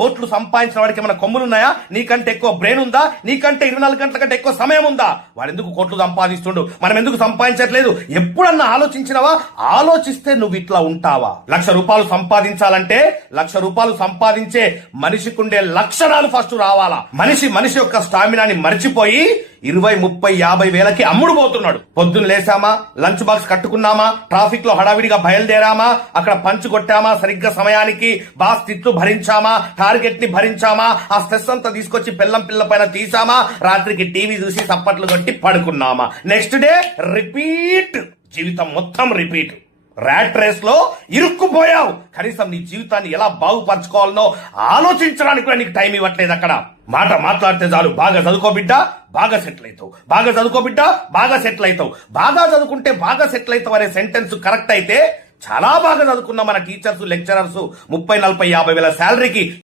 కోట్లు సంపాదించిన వాడికి ఏమైనా కొమ్ములు ఉన్నాయా నీకంటే ఎక్కువ బ్రెయిన్ ఉందా? నీకంటే ఇరవై నాలుగు గంటల కంటే ఎక్కువ సమయం ఉందా? వాడు ఎందుకు కోట్లు సంపాదిస్తుండు? మనం ఎందుకు సంపాదించట్లేదు? ఎప్పుడన్నా ఆలోచించినవా? ఆలోచిస్తే నువ్వు ఇట్లా ఉంటావా? లక్ష రూపాయలు సంపాదించాలంటే లక్ష రూపాయలు సంపాదించే మనిషికుండే లక్షణాలు ఫస్ట్ రావాలా. మనిషి మనిషి యొక్క స్టామినాని మర్చిపోయి ఇరవై ముప్పై యాభై వేలకి అమ్ముడు పోతున్నాడు. పొద్దున్న లేసామా లంచ్ బాక్స్ కట్టుకున్నామా? ట్రాఫిక్లో హడావిడిగా బయలుదేరామా? అక్కడ పంచు కొట్టామా? సరిగ్గా సమయానికి బాస్ తిట్లు భరించామా? టార్గెట్ని భరించామా? ఆ స్ట్రెస్ అంతా తీసుకొచ్చి పిల్లం పిల్ల పైన తీసామా రాత్రికి టీవీ చూసి సప్పట్లు కొట్టి పడుకున్నామా? Next day repeat. జీవితం మొత్తం రిపీట్. ర్యాట్ రేస్లో ఇరుక్కుపోయావు. కనీసం నీ జీవితాన్ని ఎలా బాగుపరచుకోవాలనో ఆలోచించడానికి కూడా నీకు టైం ఇవ్వట్లేదు అక్కడ. మాట మాట్లాడితే చాలు. బాగా చదువుకో బిడ్డ. బాగా సెటిల్ అవుతావు. బాగా చదువుకో బిడ్డ. బాగా సెటిల్ అవుతావు. బాగా చదువుకుంటే బాగా సెటిల్ అవుతావు అనే సెంటెన్స్ కరెక్ట్ అయితే చాలా బాగా చదువుకున్న మన టీచర్స్ లెక్చరర్స్. ముప్పై నలభై యాభై వేల శాలరీకి